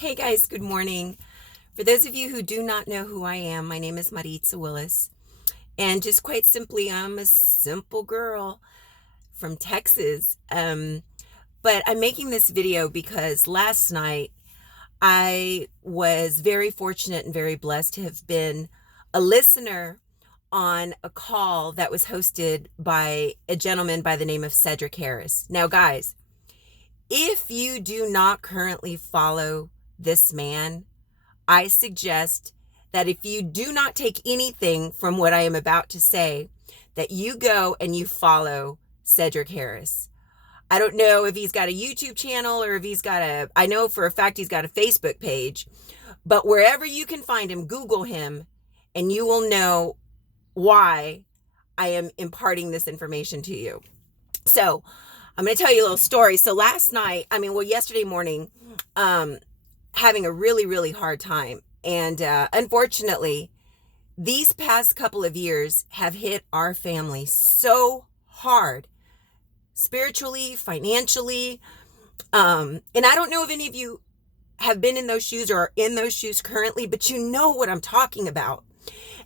Hey guys, good morning. For those of you who do not know who I am, my name is Maritza Willis. And just quite simply, I'm a simple girl from Texas. But I'm making this video because last night I was very fortunate and very blessed to have been a listener on a call that was hosted by a gentleman by the name of Cedric Harris. Now, guys, if you do not currently follow this man, I suggest that if you do not take anything from what I am about to say, that you go and you follow Cedric Harris. I don't know if he's got a YouTube channel or if I know for a fact he's got a Facebook page, but wherever you can find him, Google him and you will know why I am imparting this information to you. So I'm going to tell you a little story. So yesterday morning, having a really, really hard time. And unfortunately, these past couple of years have hit our family so hard, spiritually, financially. And I don't know if any of you have been in those shoes or are in those shoes currently, but you know what I'm talking about.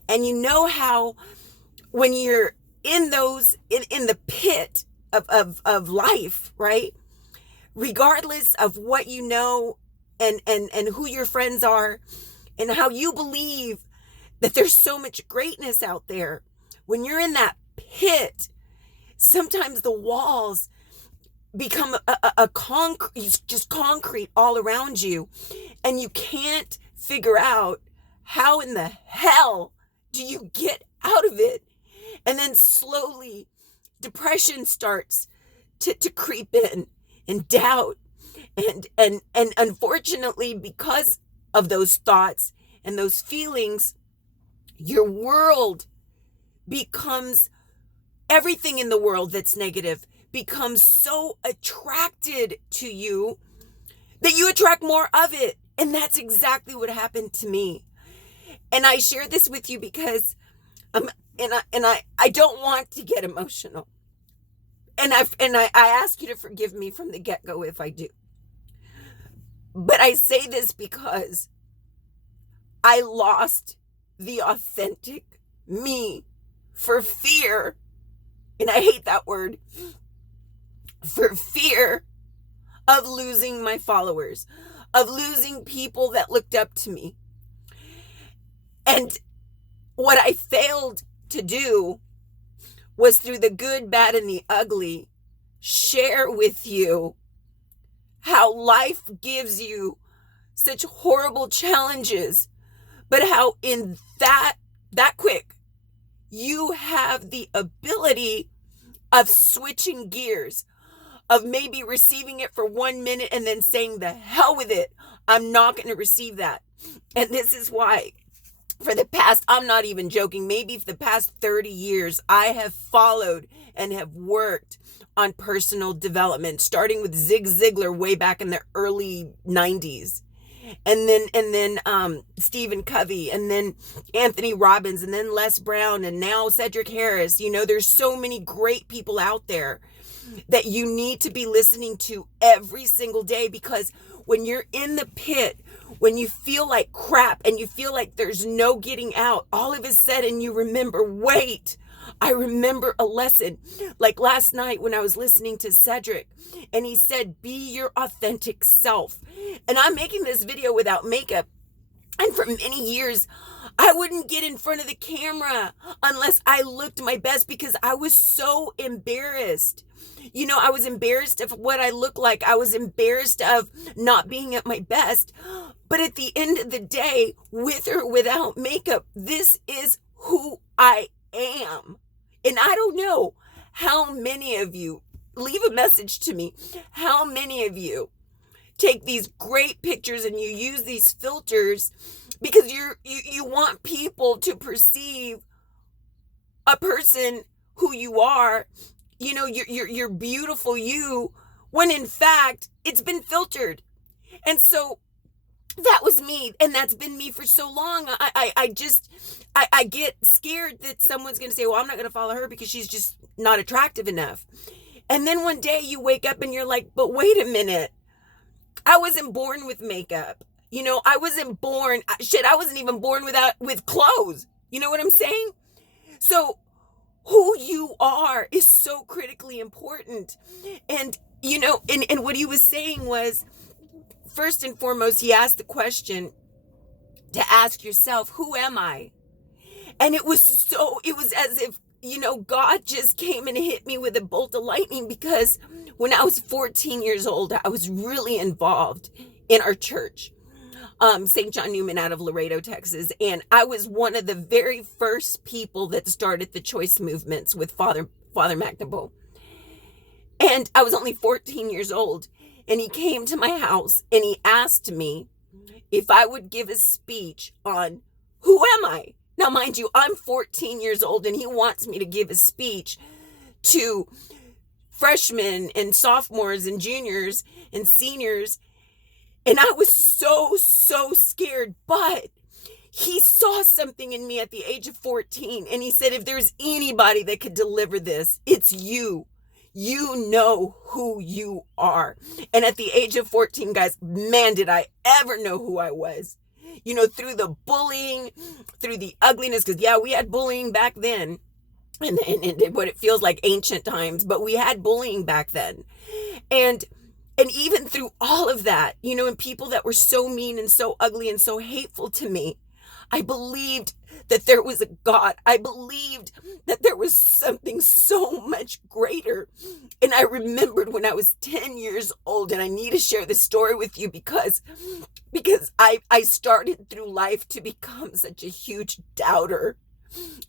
And you know how when you're in the pit of life, right? Regardless of what you know and who your friends are and how you believe that there's so much greatness out there, when you're in that pit, sometimes the walls become just concrete all around you, and you can't figure out how in the hell do you get out of it. And then slowly depression starts to creep in, and doubt, and unfortunately, because of those thoughts and those feelings, your world becomes, everything in the world that's negative becomes so attracted to you that you attract more of it. And that's exactly what happened to me. And I share this with you because I don't want to get emotional. And I ask you to forgive me from the get-go if I do. But I say this because I lost the authentic me for fear, and I hate that word, for fear of losing my followers, of losing people that looked up to me. And what I failed to do was, through the good, bad, and the ugly, share with you how life gives you such horrible challenges, but how in that quick, you have the ability of switching gears, of maybe receiving it for 1 minute and then saying, the hell with it, I'm not going to receive that. And this is why, for the past, I'm not even joking, maybe for the past 30 years, I have followed and have worked on personal development, starting with Zig Ziglar way back in the early 90s. And then Stephen Covey, and then Anthony Robbins, and then Les Brown, and now Cedric Harris. You know, there's so many great people out there that you need to be listening to every single day, because when you're in the pit, when you feel like crap and you feel like there's no getting out, all of a sudden you remember, wait, I remember a lesson. Like last night when I was listening to Cedric, and he said, be your authentic self. And I'm making this video without makeup. And for many years, I wouldn't get in front of the camera unless I looked my best, because I was so embarrassed. You know, I was embarrassed of what I look like. I was embarrassed of not being at my best. But at the end of the day, with or without makeup, this is who I am. And I don't know how many of you, leave a message to me, how many of you take these great pictures and you use these filters because you want people to perceive a person who you are, you know, you're beautiful you, when in fact it's been filtered. And so that was me, and that's been me for so long. I get scared that someone's going to say, well, I'm not going to follow her because she's just not attractive enough. And then one day you wake up and you're like, but wait a minute, I wasn't born with makeup. I wasn't born, I wasn't even born with clothes. You know what I'm saying? So who you are is so critically important. And, and what he was saying was, first and foremost, he asked the question to ask yourself, who am I? And it was as if, God just came and hit me with a bolt of lightning, because when I was 14 years old, I was really involved in our church, St. John Newman out of Laredo, Texas. And I was one of the very first people that started the choice movements with Father McNaboe. And I was only 14 years old. And he came to my house and he asked me if I would give a speech on who am I? Now, mind you, I'm 14 years old and he wants me to give a speech to freshmen and sophomores and juniors and seniors. And I was so scared, but he saw something in me at the age of 14. And he said, if there's anybody that could deliver this, it's you. You know who you are. And at the age of 14, guys, man, did I ever know who I was. Through the bullying, through the ugliness, because we had bullying back then, and what it feels like ancient times, but we had bullying back then. And even through all of that, and people that were so mean and so ugly and so hateful to me, I believed that there was a God. I believed that there was something so much greater. And I remembered when I was 10 years old, and I need to share this story with you because I started through life to become such a huge doubter.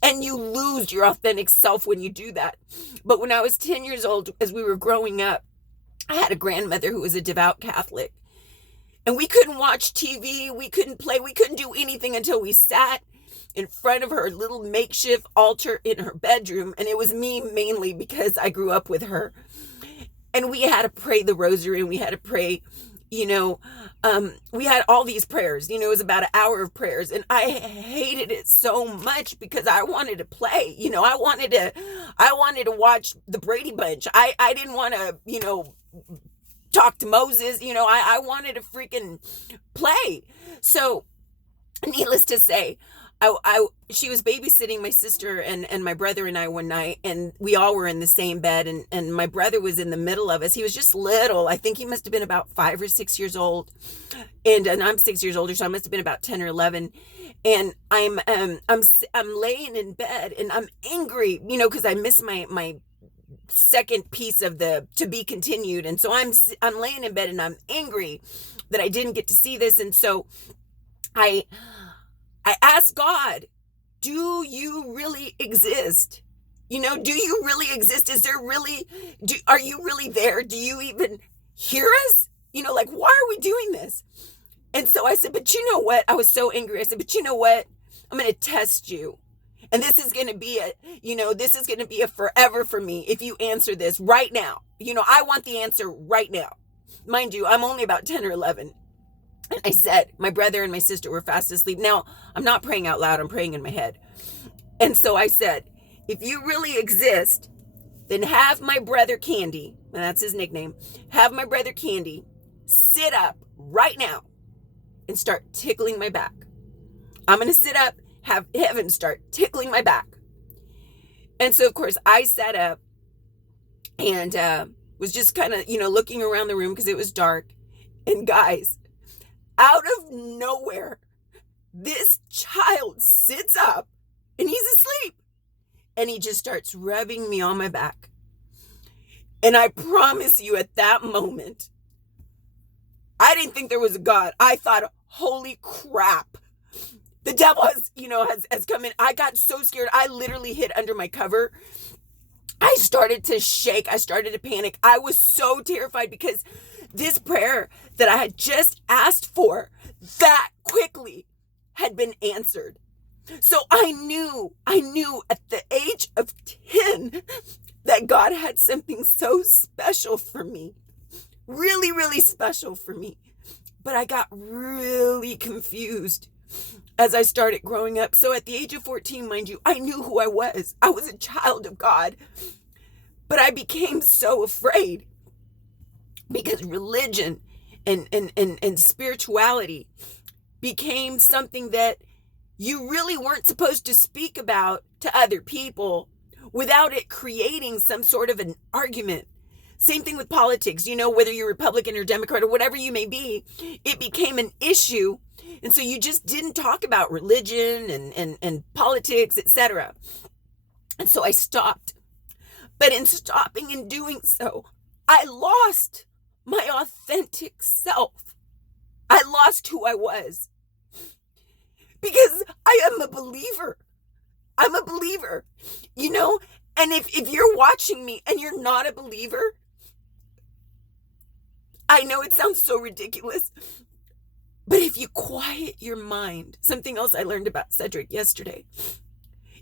And you lose your authentic self when you do that. But when I was 10 years old, as we were growing up, I had a grandmother who was a devout Catholic. And we couldn't watch TV, we couldn't play, we couldn't do anything until we sat in front of her little makeshift altar in her bedroom. And it was me mainly because I grew up with her. And we had to pray the rosary, and we had to pray, we had all these prayers. It was about an hour of prayers. And I hated it so much because I wanted to play. I wanted to watch the Brady Bunch. I didn't want to, talk to Moses. I wanted to freaking play. So needless to say, she was babysitting my sister and my brother and I one night, and we all were in the same bed, and my brother was in the middle of us. He was just little. I think he must have been about 5 or 6 years old, and I'm 6 years older, so I must have been about 10 or 11. And I'm laying in bed, and I'm angry, because I missed my second piece of the to be continued. And so I'm laying in bed and I'm angry that I didn't get to see this. And so I asked God, do you really exist? Do you really exist? Are you really there? Do you even hear us? Why are we doing this? And so I said, but you know what? I was so angry. I said, but you know what? I'm going to test you. And this is going to be a forever for me if you answer this right now. I want the answer right now. Mind you, I'm only about 10 or 11. And I said, my brother and my sister were fast asleep. Now, I'm not praying out loud. I'm praying in my head. And so I said, if you really exist, then have my brother Candy, and that's his nickname, have my brother Candy sit up right now and start tickling my back. I'm going to sit up, have him start tickling my back. And so, of course, I sat up and was just kind of, looking around the room because it was dark. And guys, out of nowhere, this child sits up and he's asleep. And he just starts rubbing me on my back. And I promise you, at that moment, I didn't think there was a God. I thought, holy crap. The devil has come in. I got so scared. I literally hid under my cover. I started to shake. I started to panic. I was so terrified because this prayer that I had just asked for that quickly had been answered. So I knew at the age of 10 that God had something so special for me. Really, really special for me. But I got really confused as I started growing up. So at the age of 14, mind you, I knew who I was. I was a child of God. But I became so afraid because religion and spirituality became something that you really weren't supposed to speak about to other people without it creating some sort of an argument. Same thing with politics, whether you're Republican or Democrat or whatever you may be, it became an issue. And so you just didn't talk about religion and politics, etc. And so I stopped. But in stopping and doing so, I lost my authentic self. I lost who I was. Because I am a believer. I'm a believer, And if you're watching me and you're not a believer, I know it sounds so ridiculous, but if you quiet your mind, something else I learned about Cedric yesterday,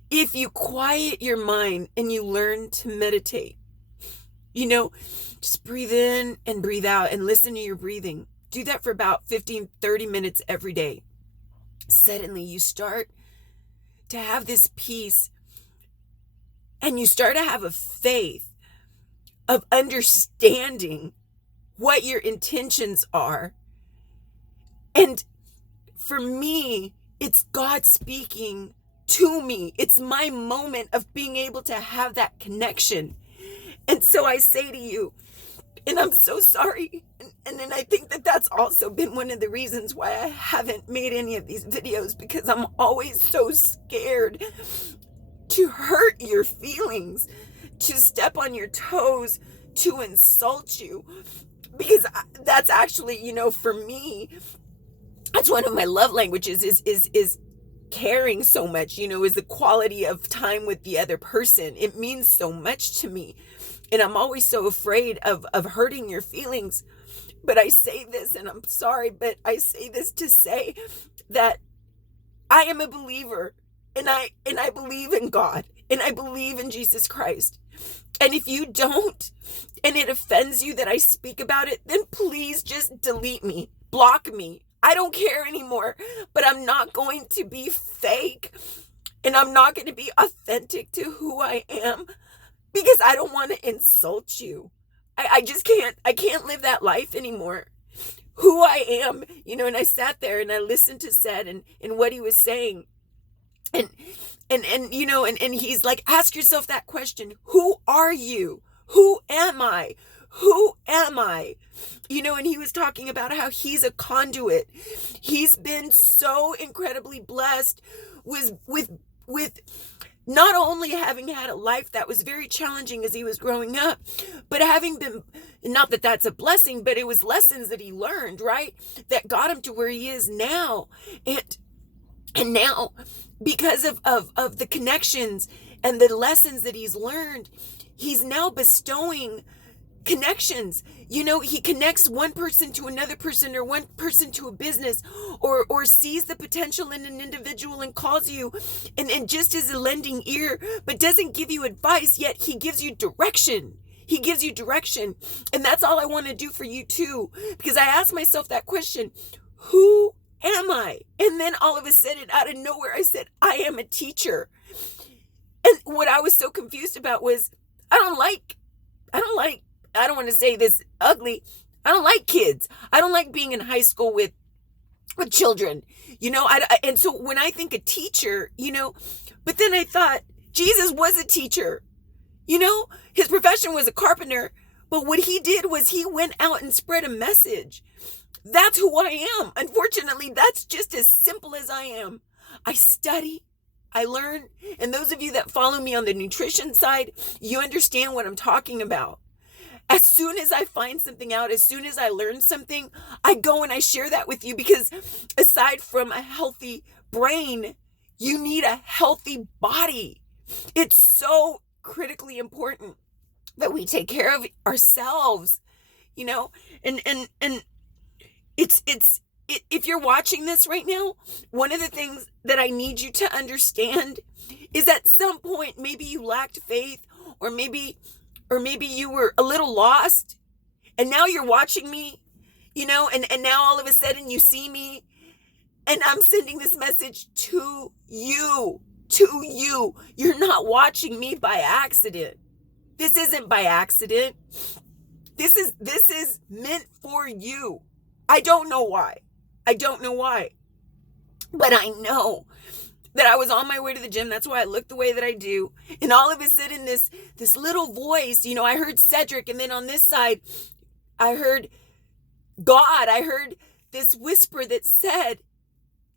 if you quiet your mind and you learn to meditate, just breathe in and breathe out and listen to your breathing. Do that for about 15, 30 minutes every day. Suddenly you start to have this peace and you start to have a faith of understanding what your intentions are. And for me, it's God speaking to me. It's my moment of being able to have that connection. And so I say to you, and I'm so sorry. And then I think that that's also been one of the reasons why I haven't made any of these videos, because I'm always so scared to hurt your feelings, to step on your toes, to insult you. Because that's actually, for me, that's one of my love languages is caring so much, is the quality of time with the other person. It means so much to me. And I'm always so afraid of hurting your feelings. But I say this, and I'm sorry, but I say this to say that I am a believer, and I believe in God, and I believe in Jesus Christ. And if you don't, and it offends you that I speak about it, then please just delete me, block me. I don't care anymore, but I'm not going to be fake, and I'm not going to be authentic to who I am, because I don't want to insult you. I just can't. I can't live that life anymore. Who I am, and I sat there and I listened to Sed and what he was saying. And he's like, ask yourself that question. Who are you? Who am I? Who am I? And he was talking about how he's a conduit. He's been so incredibly blessed with not only having had a life that was very challenging as he was growing up, but having been, not that that's a blessing, but it was lessons that he learned, right? That got him to where he is now. And now, because of the connections and the lessons that he's learned, he's now bestowing connections. He connects one person to another person, or one person to a business, or sees the potential in an individual and calls you and just is a lending ear, but doesn't give you advice, yet he gives you direction. He gives you direction. And that's all I want to do for you too, because I asked myself that question, who am I? And then all of a sudden, out of nowhere, I said, I am a teacher. And what I was so confused about was, I don't want to say this ugly. I don't like kids. I don't like being in high school with children, and so when I think a teacher, but then I thought Jesus was a teacher, his profession was a carpenter, but what he did was he went out and spread a message. That's who I am. Unfortunately, that's just as simple as I am. I study, I learn, and those of you that follow me on the nutrition side, you understand what I'm talking about. As soon as I find something out, as soon as I learn something, I go and I share that with you, because aside from a healthy brain, you need a healthy body. It's so critically important that we take care of ourselves, and if you're watching this right now, one of the things that I need you to understand is at some point, maybe you lacked faith, or maybe you were a little lost, and now you're watching me, and now all of a sudden you see me, and I'm sending this message to you. You're not watching me by accident. This isn't by accident. This is meant for you. I don't know why. I don't know why. But I know that I was on my way to the gym. That's why I look the way that I do. And all of a sudden, this little voice, I heard Cedric. And then on this side, I heard God. I heard this whisper that said,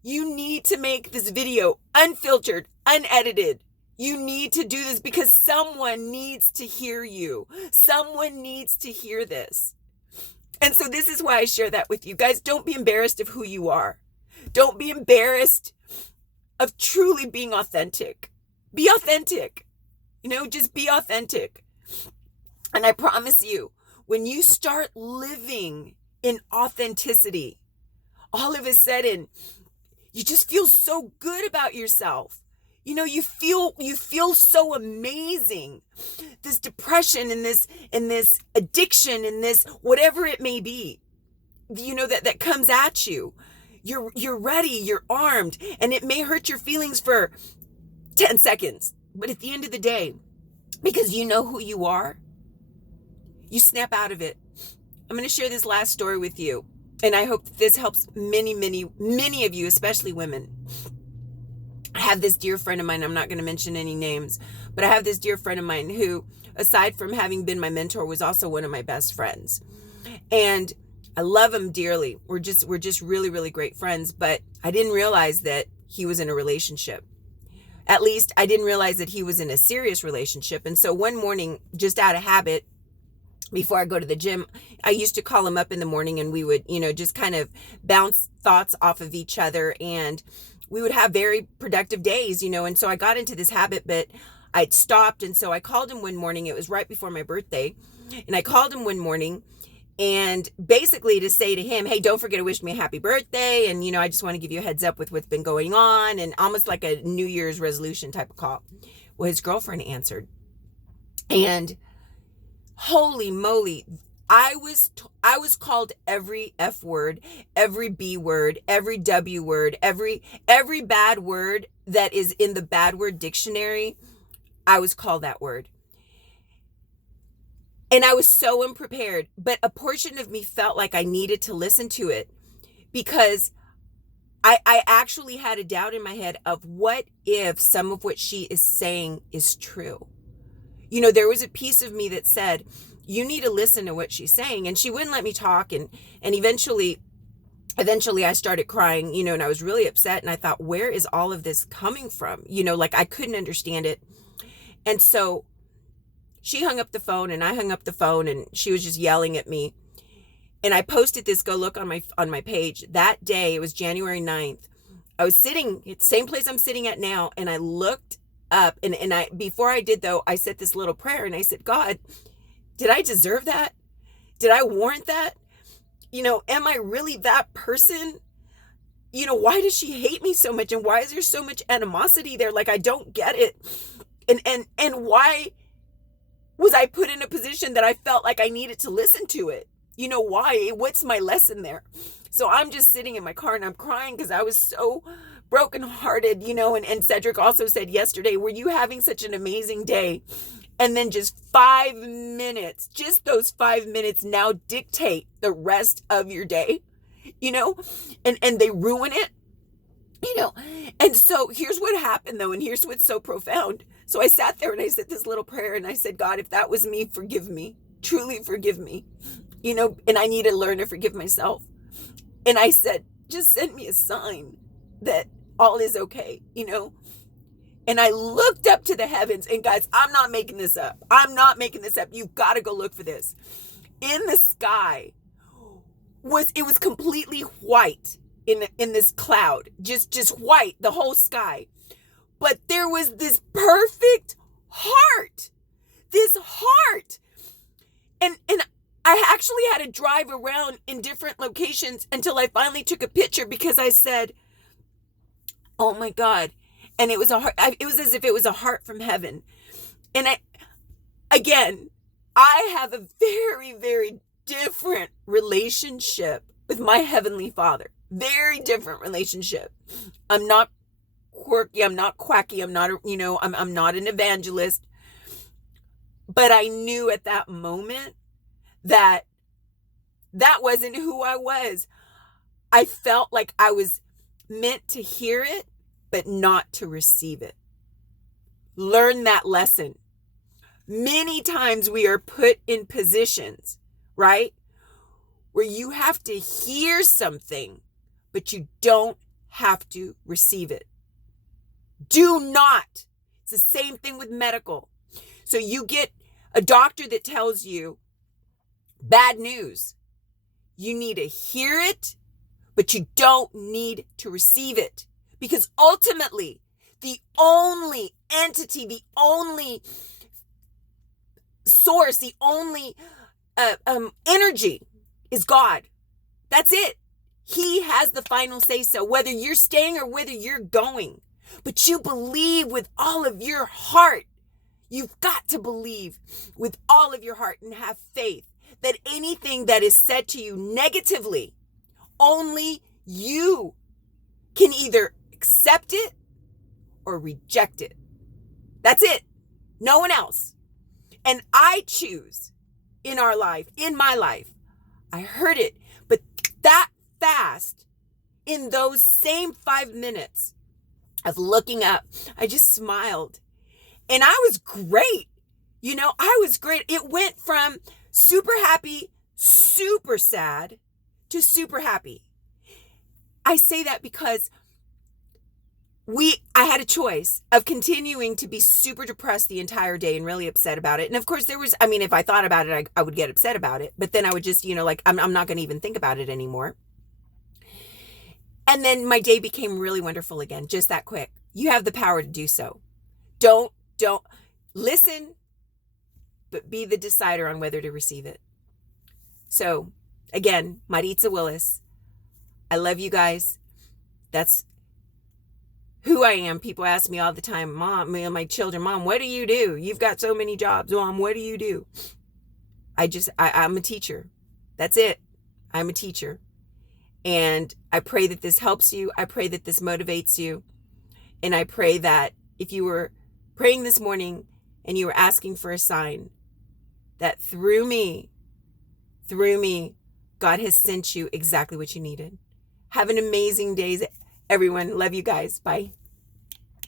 you need to make this video unfiltered, unedited. You need to do this because someone needs to hear you. Someone needs to hear this. And so this is why I share that with you. Guys, don't be embarrassed of who you are. Don't be embarrassed of truly being authentic. Be authentic. Just be authentic. And I promise you, when you start living in authenticity, all of a sudden, you just feel so good about yourself. You feel so amazing. This depression and this addiction and this whatever it may be, that comes at you. You're ready, you're armed, and it may hurt your feelings for 10 seconds. But at the end of the day, because you know who you are, you snap out of it. I'm going to share this last story with you. And I hope that this helps many, many, many of you, especially women. I have this dear friend of mine. I'm not going to mention any names, but I have this dear friend of mine who, aside from having been my mentor, was also one of my best friends. And I love him dearly. We're just really, really great friends. But I didn't realize that he was in a relationship. At least I didn't realize that he was in a serious relationship. And so one morning, just out of habit, before I go to the gym, I used to call him up in the morning and we would, just kind of bounce thoughts off of each other, and we would have very productive days, and so I got into this habit, but I'd stopped. And so I called him one morning. It was right before my birthday. And I called him one morning and basically to say to him, hey, don't forget to wish me a happy birthday. And, I just want to give you a heads up with what's been going on, and almost like a New Year's resolution type of call. Well, his girlfriend answered, and holy moly, I was called every F word, every B word, every W word, every bad word that is in the bad word dictionary. I was called that word. And I was so unprepared, but a portion of me felt like I needed to listen to it, because I actually had a doubt in my head of what if some of what she is saying is true. There was a piece of me that said, you need to listen to what she's saying. And she wouldn't let me talk. And eventually I started crying, and I was really upset. And I thought, where is all of this coming from? I couldn't understand it. And so she hung up the phone and I hung up the phone, and she was just yelling at me. And I posted this, go look on my page. That day, it was January 9th. I was sitting at the same place I'm sitting at now. And I looked up, and before I did though, I said this little prayer, and I said, God, did I deserve that? Did I warrant that? Am I really that person? Why does she hate me so much? And why is there so much animosity there? Like, I don't get it. And why was I put in a position that I felt like I needed to listen to it? Why? What's my lesson there? So I'm just sitting in my car and I'm crying because I was so brokenhearted, and Cedric also said yesterday, were you having such an amazing day? And then just 5 minutes, just those 5 minutes now dictate the rest of your day, and they ruin it, And so here's what happened though, and here's what's so profound. So I sat there and I said this little prayer, and I said, God, if that was me, forgive me, truly forgive me, and I need to learn to forgive myself. And I said, just send me a sign that all is okay, And I looked up to the heavens, and guys, I'm not making this up. You've got to go look for this. In the sky it was completely white in this cloud, just white, the whole sky. But there was this perfect heart, and I actually had to drive around in different locations until I finally took a picture, because I said, oh my God. And it was it was as if it was a heart from heaven. And I have a very, very different relationship with my Heavenly Father. Very different relationship. I'm not quirky. I'm not quacky. I'm not, I'm not an evangelist. But I knew at that moment that wasn't who I was. I felt like I was meant to hear it, but not to receive it. Learn that lesson. Many times we are put in positions, right, where you have to hear something, but you don't have to receive it. Do not. It's the same thing with medical. So you get a doctor that tells you bad news. You need to hear it, but you don't need to receive it. Because ultimately, the only entity, the only source, the only energy is God. That's it. He has the final say so, whether you're staying or whether you're going. But you believe with all of your heart. You've got to believe with all of your heart and have faith that anything that is said to you negatively, only you can either accept it or reject it. That's it. No one else. And I choose in our life, in my life, I heard it, but that fast, in those same 5 minutes of looking up, I just smiled. And I was great. I was great. It went from super happy, super sad to super happy. I say that because I had a choice of continuing to be super depressed the entire day and really upset about it. And of course if I thought about it, I would get upset about it, but then I would just, I'm not going to even think about it anymore. And then my day became really wonderful again, just that quick. You have the power to do so. Don't listen, but be the decider on whether to receive it. So again, Maritza Willis, I love you guys. That's who I am. People ask me all the time, Mom, me and my children, Mom, what do you do? You've got so many jobs. Mom, what do you do? I'm a teacher. That's it. I'm a teacher. And I pray that this helps you. I pray that this motivates you. And I pray that if you were praying this morning and you were asking for a sign, that through me, God has sent you exactly what you needed. Have an amazing day, everyone. Love you guys. Bye.